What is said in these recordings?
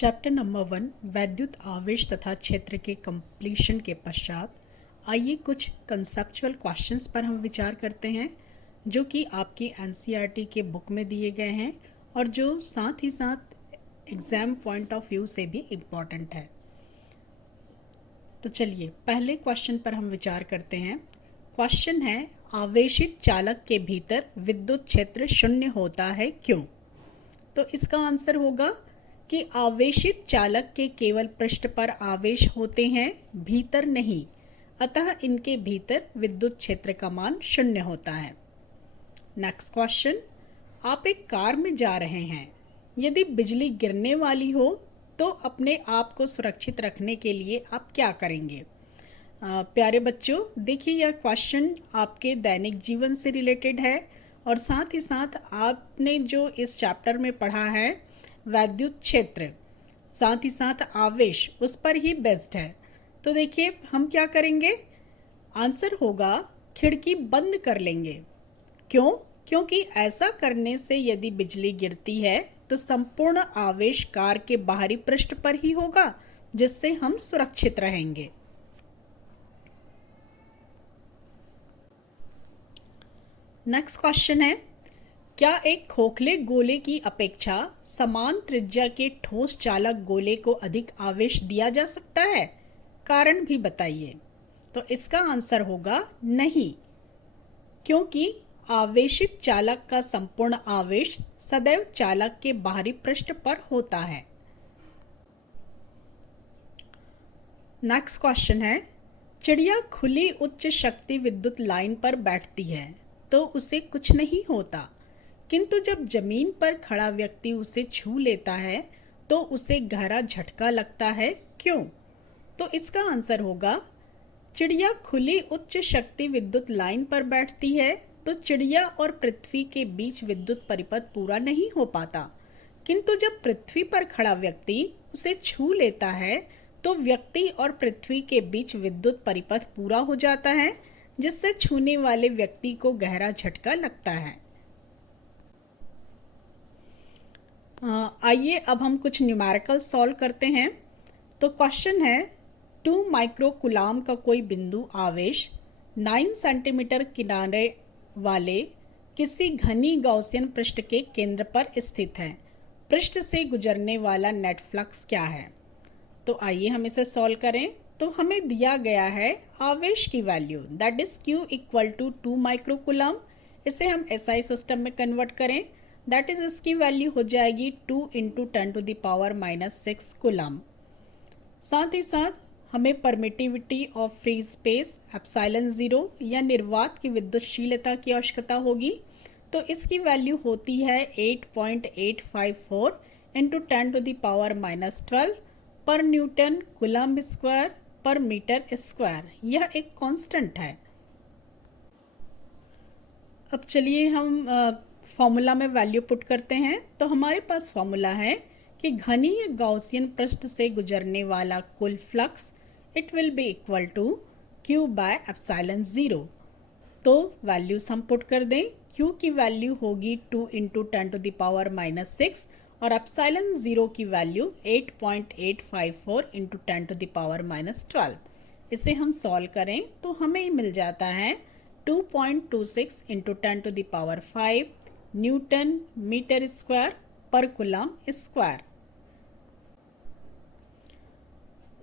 Chapter number 1 वैद्युत आवेश तथा क्षेत्र के कंप्लीशन के पश्चात आइए कुछ कंसेप्चुअल क्वेश्चंस पर हम विचार करते हैं जो कि आपकी एनसीईआरटी के बुक में दिए गए हैं और जो साथ ही साथ एग्ज़ाम पॉइंट ऑफ व्यू से भी इम्पॉर्टेंट है। तो चलिए पहले क्वेश्चन पर हम विचार करते हैं। क्वेश्चन है, आवेशित चालक के भीतर विद्युत क्षेत्र शून्य होता है क्यों? तो इसका आंसर होगा कि आवेशित चालक के केवल पृष्ठ पर आवेश होते हैं, भीतर नहीं, अतः इनके भीतर विद्युत क्षेत्र का मान शून्य होता है। नेक्स्ट क्वेश्चन, आप एक कार में जा रहे हैं, यदि बिजली गिरने वाली हो तो अपने आप को सुरक्षित रखने के लिए आप क्या करेंगे? प्यारे बच्चों, देखिए यह क्वेश्चन आपके दैनिक जीवन से रिलेटेड है और साथ ही साथ आपने जो इस चैप्टर में पढ़ा है वैद्युत क्षेत्र साथ ही साथ आवेश, उस पर ही बेस्ड है। तो देखिए हम क्या करेंगे, आंसर होगा खिड़की बंद कर लेंगे। क्यों? क्योंकि ऐसा करने से यदि बिजली गिरती है तो संपूर्ण आवेश कार के बाहरी पृष्ठ पर ही होगा, जिससे हम सुरक्षित रहेंगे। नेक्स्ट क्वेश्चन है, क्या एक खोखले गोले की अपेक्षा समान त्रिज्या के ठोस चालक गोले को अधिक आवेश दिया जा सकता है? कारण भी बताइए। तो इसका आंसर होगा नहीं, क्योंकि आवेशित चालक का संपूर्ण आवेश सदैव चालक के बाहरी पृष्ठ पर होता है। नेक्स्ट क्वेश्चन है, चिड़िया खुली उच्च शक्ति विद्युत लाइन पर बैठती है तो उसे कुछ नहीं होता, किंतु जब जमीन पर खड़ा व्यक्ति उसे छू लेता है तो उसे गहरा झटका लगता है। क्यों? तो इसका आंसर होगा, चिड़िया खुली उच्च शक्ति विद्युत लाइन पर बैठती है तो चिड़िया और पृथ्वी के बीच विद्युत परिपथ पूरा नहीं हो पाता, किंतु जब पृथ्वी पर खड़ा व्यक्ति उसे छू लेता है तो व्यक्ति और पृथ्वी के बीच विद्युत परिपथ पूरा हो जाता है, जिससे छूने वाले व्यक्ति को गहरा झटका लगता है। आइए अब हम कुछ न्यूमेरिकल सॉल्व करते हैं। तो क्वेश्चन है, 2 माइक्रोकुलाम का कोई बिंदु आवेश 9 सेंटीमीटर किनारे वाले किसी घनी गॉसियन पृष्ठ के केंद्र पर स्थित है। पृष्ठ से गुजरने वाला नेट फ्लक्स क्या है? तो आइए हम इसे सॉल्व करें। तो हमें दिया गया है आवेश की value, that is Q equal to 2 microcoulomb. इसे हम SI सिस्टम में कन्वर्ट करें, दैट इज इसकी वैल्यू हो जाएगी 2 इंटू 10⁻⁻6 कुलाम। साथ ही साथ हमें permittivity of free space epsilon 0 या निर्वात की विद्युतशीलता की आवश्यकता होगी। तो इसकी वैल्यू होती है 8.854 इंटू 10⁻⁻12 पर न्यूटन कूलम्ब स्क्वायर पर मीटर स्क्वायर। यह एक कांस्टेंट है। अब चलिए हम फॉर्मूला में वैल्यू पुट करते हैं। तो हमारे पास फॉर्मूला है कि घनी गॉसियन पृष्ठ से गुजरने वाला कुल flux it will be equal to Q by epsilon 0। तो वैल्यूज हम पुट कर दें। Q की वैल्यू होगी 2 इंटू 10⁻⁻6 और एप्सिलॉन 0 की वैल्यू 8.854 इंटू 10⁻⁻12। इसे हम सॉल्व करें तो हमें मिल जाता है 2.26 इंटू 10⁵ न्यूटन मीटर स्क्वायर पर कूलम्ब स्क्वायर।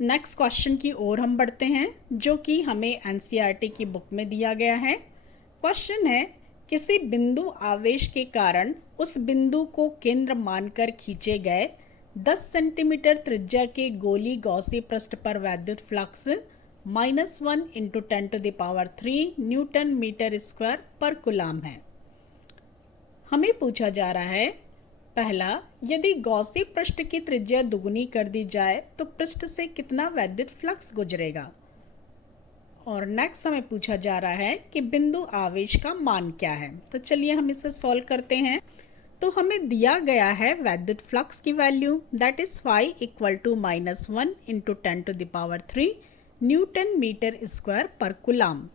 नेक्स्ट क्वेश्चन की ओर हम बढ़ते हैं, जो कि हमें एनसीईआरटी की बुक में दिया गया है। क्वेश्चन है, किसी बिंदु आवेश के कारण उस बिंदु को केंद्र मानकर खींचे गए 10 सेंटीमीटर त्रिज्या के गोली गॉसी पृष्ठ पर वैद्युत flux -1 into 10⁻³ newton metre square पर कूलम्ब है। हमें पूछा जा रहा है, पहला, यदि गॉसी पृष्ठ की त्रिज्या दुगुनी कर दी जाए तो पृष्ठ से कितना वैद्युत फ्लक्स गुजरेगा? और नेक्स्ट हमें पूछा जा रहा है कि बिंदु आवेश का मान क्या है। तो चलिए हम इसे सॉल्व करते हैं। तो हमें दिया गया है वैद्युत फ्लक्स की value, that is phi equal to -1 into 10⁻³ newton metre square पर कूलम्ब।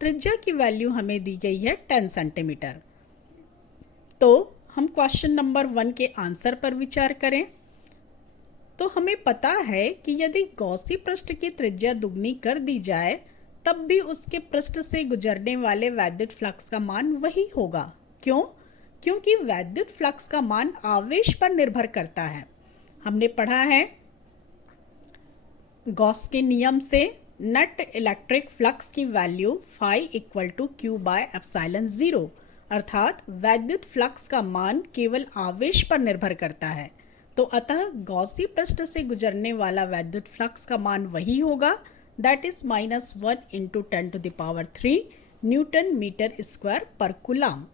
त्रिज्या की वैल्यू हमें दी गई है 10 सेंटीमीटर। तो हम क्वेश्चन नंबर 1 के आंसर पर विचार करें। तो हमें पता है कि यदि गॉसी पृष्ठ की त्रिज्या दुगनी कर दी जाए तब भी उसके पृष्ठ से गुजरने वाले वैद्युत फ्लक्स का मान वही होगा। क्यों? क्योंकि वैद्युत फ्लक्स का मान आवेश पर निर्भर करता है। हमने पढ़ा है गॉस के नियम से नेट इलेक्ट्रिक फ्लक्स की value phi equal to Q by epsilon 0, अर्थात वैद्युत फ्लक्स का मान केवल आवेश पर निर्भर करता है। तो अतः गॉसी पृष्ठ से गुजरने वाला वैद्युत फ्लक्स का मान वही होगा, that is -1 into 10⁻³ newton metre square पर कूलम।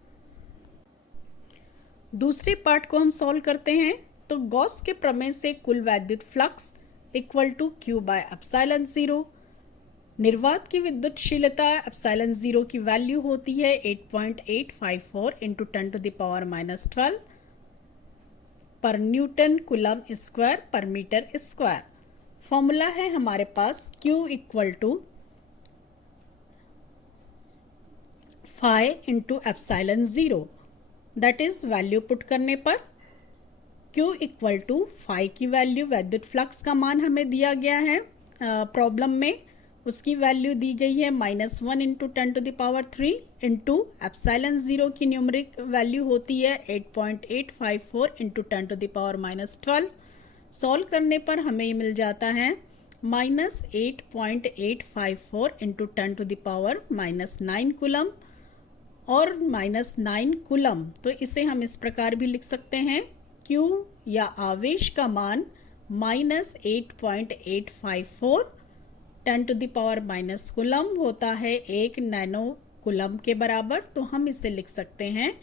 दूसरे पार्ट को हम सॉल्व करते हैं। तो गॉस के प्रमेय से कुल वैद्युत flux equal to Q by epsilon 0। निर्वात की विद्युतशीलता एप्सिलॉन 0 की वैल्यू होती है 8.854 इंटू 10⁻⁻12 पर न्यूटन कूलम स्क्वायर पर मीटर स्क्वायर। फॉर्मूला है हमारे पास Q equal to phi into epsilon 0, that is value put करने पर Q इक्वल टू फाई की वैल्यू वैद्युत फ्लक्स का मान हमें दिया गया है प्रॉब्लम में, उसकी वैल्यू दी गई है -1 इंटू 10⁻³ इंटू एप्सिलॉन 0 की न्यूमरिक वैल्यू होती है 8.854 इंटू 10⁻⁻12। सॉल्व करने पर हमें मिल जाता है -8.854 इंटू 10⁻⁻9 कूलम और -9 कूलम। तो इसे हम इस प्रकार भी लिख सकते हैं, Q या आवेश का मान -8.854 10⁻⁻ कूलम होता है 1 नैनो कूलम के बराबर। तो हम इसे लिख सकते हैं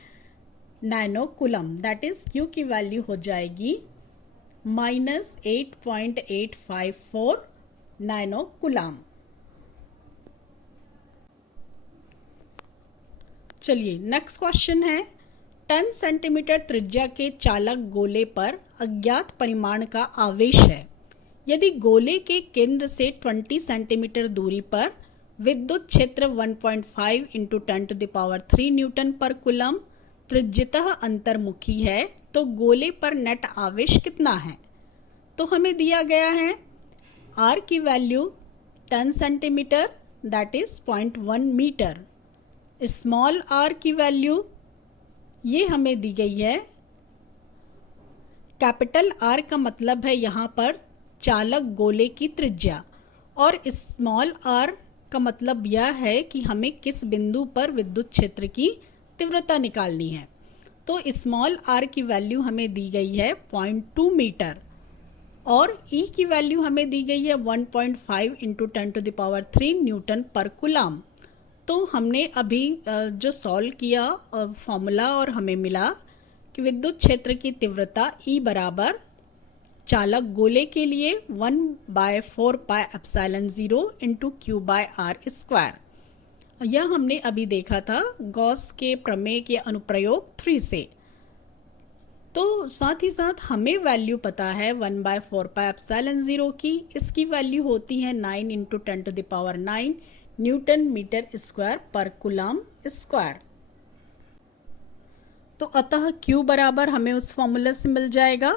nano coulomb, that is Q की वैल्यू हो जाएगी -8.854 नैनो कूलम। चलिए नेक्स्ट क्वेश्चन है 10 सेंटीमीटर त्रिज्या के चालक गोले पर अज्ञात परिमाण का आवेश है। यदि गोले के केंद्र से 20 सेंटीमीटर दूरी पर विद्युत क्षेत्र 1.5 इंटू 10⁻³ न्यूटन पर कूलम त्रिज्यतः अंतर्मुखी है तो गोले पर नेट आवेश कितना है? तो हमें दिया गया है R की value 10 centimetre that is 0.1 metre, small r की वैल्यू ये हमें दी गई है, कैपिटल R का मतलब है यहाँ पर चालक गोले की त्रिज्या और स्मॉल r का मतलब यह है कि हमें किस बिंदु पर विद्युत क्षेत्र की तीव्रता निकालनी है। तो स्मॉल r की वैल्यू हमें दी गई है 0.2 मीटर और E की वैल्यू हमें दी गई है 1.5 इंटू 10⁻³ न्यूटन पर कूलम। तो हमने अभी जो सॉल्व किया फॉर्मूला और हमें मिला कि विद्युत क्षेत्र की तीव्रता E बराबर चालक गोले के लिए 1/4 pi epsilon 0 into Q by R square. यह हमने अभी देखा था गॉस के प्रमेय के अनुप्रयोग 3 से। तो साथ ही साथ हमें वैल्यू पता है 1/4 पाई एप्सिलॉन 0 की, इसकी वैल्यू होती है 9 इंटू 10⁻⁹ न्यूटन मीटर स्क्वायर पर कूलम स्क्वायर। तो अतः Q बराबर हमें उस फॉर्मूला से मिल जाएगा,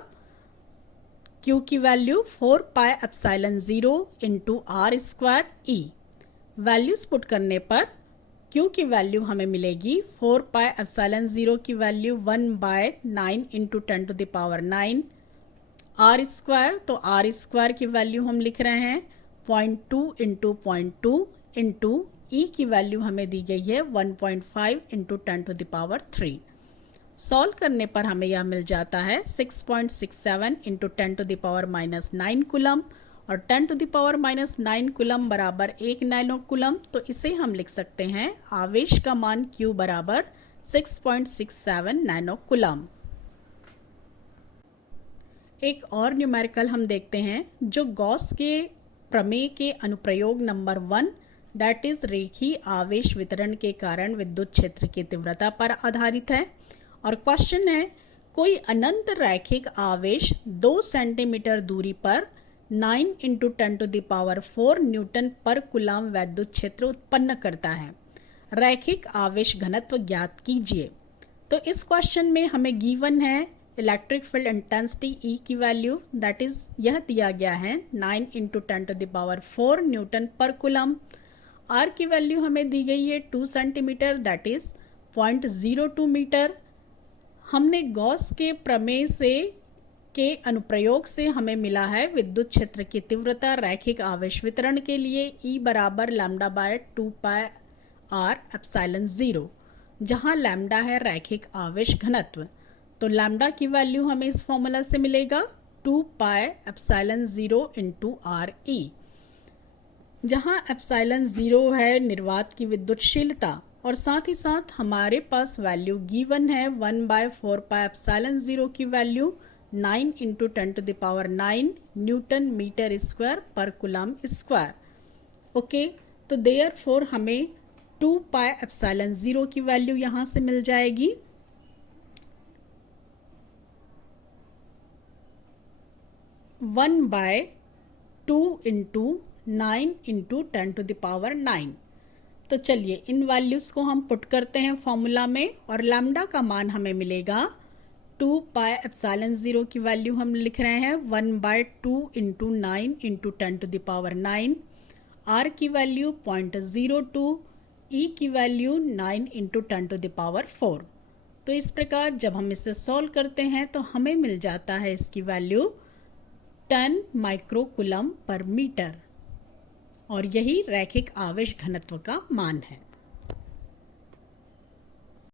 Q की वैल्यू 4 पाई epsilon 0 into R square E। Values put करने पर Q की वैल्यू हमें मिलेगी 4 पाई एप्सिलॉन 0 की वैल्यू 1/9 इंटू 10⁻⁹ R स्क्वायर। तो R स्क्वायर की वैल्यू हम लिख रहे हैं 0.2 इंटू 0.2 इंटू E की वैल्यू हमें दी गई है 1.5 इंटू 10⁻3। सॉल्व करने पर हमें यह मिल जाता है 6.67 इंटू 10⁻⁻9 कूलम और 10⁻⁻9 कूलम बराबर 1 नैनो कूलम। तो इसे हम लिख सकते हैं आवेश का मान Q बराबर 6.67 नैनो कूलम। एक और न्यूमेरिकल हम देखते हैं जो गॉस के प्रमेय के अनुप्रयोग नंबर 1 दैट इज रेखीय आवेश वितरण के कारण विद्युत क्षेत्र की तीव्रता पर आधारित है। और क्वेश्चन है कोई अनंत रैखिक आवेश 2 सेंटीमीटर दूरी पर 9 इंटू 10⁴ न्यूटन पर कूलम वैद्युत क्षेत्र उत्पन्न करता है, रैखिक आवेश घनत्व ज्ञात कीजिए। तो इस क्वेश्चन में हमें गिवन है इलेक्ट्रिक फील्ड इंटेंसिटी ई की वैल्यू दैट इज़ यह दिया गया है 9 × 10⁴ न्यूटन पर कूलम। आर की वैल्यू हमें दी गई है 2 सेंटीमीटर दैट इज़ 0.02 मीटर। हमने गॉस के प्रमेय के अनुप्रयोग से हमें मिला है विद्युत क्षेत्र की तीव्रता रैखिक आवेश वितरण के लिए E बराबर λ/2πr∈0, जहाँ लैम्डा है रैखिक आवेश घनत्व। तो लैम्डा की वैल्यू हमें इस फॉर्मूला से मिलेगा 2πε0 × RE, जहाँ ε0 है निर्वात की विद्युतशीलता और साथ ही साथ हमारे पास वैल्यू गिवन है 1/4πε0 की वैल्यू 9 × 10⁹ न्यूटन मीटर स्क्वायर पर कूलम स्क्वायर। ओके, तो देयरफॉर हमें 2πε0 की वैल्यू यहाँ से मिल जाएगी। One by 2 × 9 × 10⁹। तो चलिए इन वैल्यूज़ को हम पुट करते हैं फॉर्मूला में और लैम्डा का मान हमें मिलेगा 2πε0 की वैल्यू हम लिख रहे हैं 1/2 × 9 × 10⁹। आर की वैल्यू 0.02, ई की वैल्यू 9 × 10⁴। तो इस प्रकार जब हम इसे सॉल्व करते हैं तो हमें मिल जाता है इसकी वैल्यू 10 माइक्रो कूलम पर मीटर और यही रैखिक आवेश घनत्व का मान है।